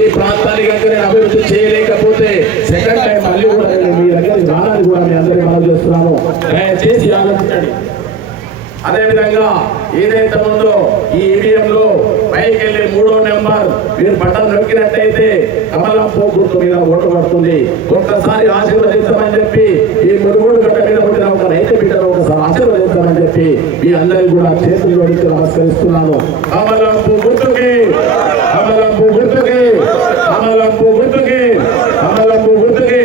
ఈ ప్రాంతానికి కనుక నేను అభివృద్ధి చేయలేకపోతే సెకండ్ టైం మళ్ళీ కూడా మీ దగ్గరికి రానని కూడా మీ అందరికీ మనం చేస్తున్నాము. దయచేసి ఆలోచించండి. అదేవిధంగా ఏదైతే ఉందో ఈ ఈవీఎంలో పైకి వెళ్ళి 3వ నెంబర్ మీరు బటన్ నొక్కినట్టయితే కమలం గుర్తు మీద ఓటు పడుతుంది. ఒక్కసారి ఆశీర్వదించమని చెప్పి ఈ మురుగుడు గడ్డ మీద పుట్టిన ఒక రైతు బిడ్డను ఒకసారి ఆశీర్వదించమని చెప్పి మీ అందరికీ కూడా చేతులు జోడించి నమస్కరిస్తున్నాను. కమలం గుర్తుకి, కమలం గుర్తుకి, కమలం గుర్తుకి, కమలం గుర్తుకి.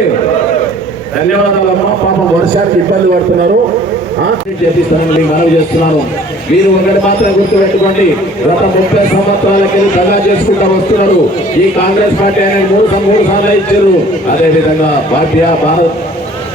ధన్యవాదాలమ్మా. పాపం వర్షానికి ఇబ్బంది పడుతున్నారు. చేపిస్తానని మనవి చేస్తున్నాను. మీరు ఒకటి మాత్రం గుర్తు పెట్టుకోండి. గత 30 సంవత్సరాలకి దగా చేసుకుంటూ వస్తున్నారు. ఈ కాంగ్రెస్ పార్టీ అనేది 3 సార్లు ఇచ్చారు. అదేవిధంగా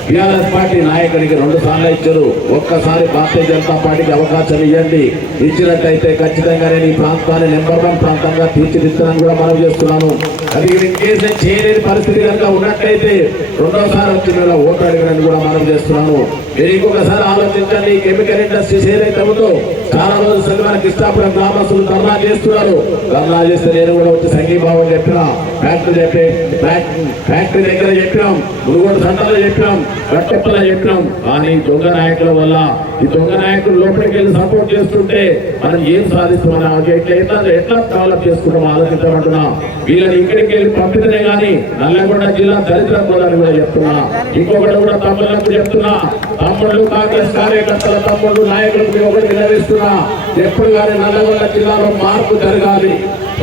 టీఆర్ఎస్ పార్టీ నాయకుడికి 2 సార్లు ఇచ్చారు. ఒక్కసారి భారతీయ జనతా పార్టీకి అవకాశం ఇవ్వండి. ఇచ్చినట్టయితే ఖచ్చితంగా నేను ఈ ప్రాంతాన్ని నెంబర్ 1 ప్రాంతంగా తీర్చిదిస్తానని కూడా మనం చేస్తున్నాను. అది కేసు చేయలేని పరిస్థితి కనుక ఉన్నట్టయితే 2వ సారి వచ్చి నేను ఓటు అడిగినని కూడా మనం చేస్తున్నాను. మీరు ఇంకొకసారి ఆలోచించండి. కెమికల్ ఇండస్ట్రీస్ ఏదైతే ఉందో చాలా రోజులు సంఘాల కృష్ణాపురం గ్రామస్తులు ధర్నా చేస్తున్నారు. ధర్నా చేస్తే నేను కూడా వచ్చి సంఘీభావం చెప్పినా, ఫ్యాక్టరీ దగ్గర చెప్పినాం, మునుగోడు సంతలో చెప్పినాం, గట్టెప్పలో చెప్పినాం. కానీ దొంగ నాయకుల వల్ల ఈ దొంగ నాయకులు లోపలికి వెళ్ళి సపోర్ట్ చేస్తుంటే మనం ఏం సాధిస్తున్నాం, ఎట్లా డెవలప్ చేసుకుంటాం ఆలోచించమంటున్నా. వీళ్ళని ఇక్కడికి వెళ్ళి పంపితేనే కానీ నల్లగొండ జిల్లా దరిద్రం పోదని కూడా చెప్తున్నా. ఇంకొకటి కూడా తమ్ముళ్ళకు చెప్తున్నా, తమ్ముళ్ళు కాంగ్రెస్ కార్యకర్తల తమ్ముళ్ళు నాయకులకు ఒకటి విన్నవిస్తున్నా. ఎప్పుడు కానీ నల్లగొండ జిల్లాలో మార్పు జరగాలి.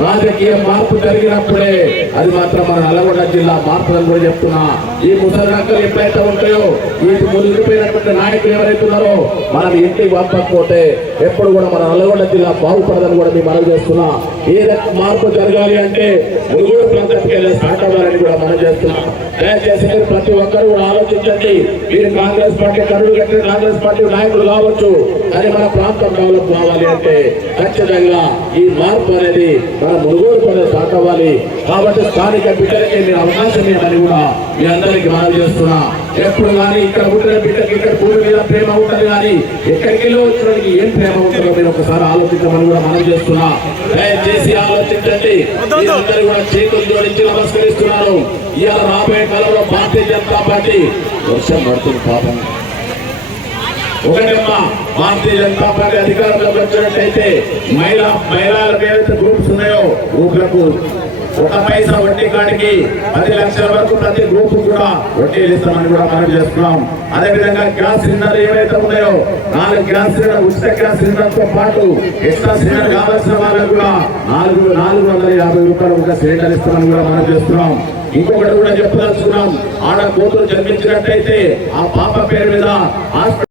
రాజకీయ మార్పు జరిగినప్పుడే అది మాత్రం మన నల్లగొండ జిల్లా మార్పులని కూడా చెప్తున్నా. ఈ ముసలినక్కలు ఎప్పుడైతే ఉంటాయో వీటి మునిగిపోయినటువంటి నాయకులు ఎవరైతే ఉన్నారో మనం ఇంటికి పంపకపోతే ఎప్పుడు కూడా మన నల్లగొండ జిల్లా బాగుపడదని కూడా మేము మనం చేస్తున్నా. ఏదైనా మార్పు జరగాలి అంటే మునుగోడు ప్రాంతానికి వెళ్ళి స్టార్ట్ అవ్వాలని కూడా మనం చేస్తున్నాం. దయచేసి ప్రతి ఒక్కరు కూడా ఆలోచించండి. మీరు కాంగ్రెస్ పార్టీ కరుడు కట్టిన కాంగ్రెస్ పార్టీ నాయకులు కావచ్చు, కానీ మన ప్రాంతం డెవలప్ కావాలి అంటే ఖచ్చితంగా ఈ మార్పు అనేది మన మునుగోడు కూడా స్టార్ట్ అవ్వాలి. కాబట్టి స్థానిక బిడ్డలకి మీరు అవకాశం ఇవ్వమని కూడా మీ అందరికీ మనం చేస్తున్నా. ఎప్పుడు కానీ ఇక్కడ పుట్టిన బిడ్డకి ఇక్కడ పూరి మీద ప్రేమ ఉంటుంది, కానీ ఎక్కడికి వెళ్ళి వచ్చినకి ఏం ప్రేమ ఉంటుందో మీరు ఒకసారి ఆలోచించమని కూడా మనం చేస్తున్నా. దయచేసి ఆలోచించండి. మీరందరూ కూడా చేతులు జోడించి నమస్కరిస్తున్నారు. ఇవాళ రాబోయే కాలంలో భారతీయ జనతా పార్టీ వర్షం పడుతుంది పాపం. ఒకటమ్మా, భారతీయ జనతా పార్టీ అధికారంలోకి వచ్చినట్టయితే మహిళల ఏవైతే గ్రూప్స్ ఉన్నాయో గ్రూపులకు 1 పైసా వడ్డీ కాడికి 10 లక్షల వరకు ప్రతి గ్రూప్ కూడా వడ్డీలు ఇస్తామని కూడా మనం చేస్తున్నాం. అదేవిధంగా గ్యాస్ సిలిండర్ ఏవైతే ఉన్నాయో 4 గ్యాస్ సిలిండర్ ఉచిత గ్యాస్ సిలిండర్ తో పాటు ఎక్స్ట్రా సిలిండర్ కావాల్సిన వాళ్ళకు కూడా 450 రూపాయలు ఒక సిలిండర్ ఇస్తామని కూడా మనం చేస్తున్నాం. ఇంకొకటి కూడా చెప్పదలుచుకున్నాం. ఆడ కూతురు జన్మించినట్టయితే ఆ పాప పేరు మీద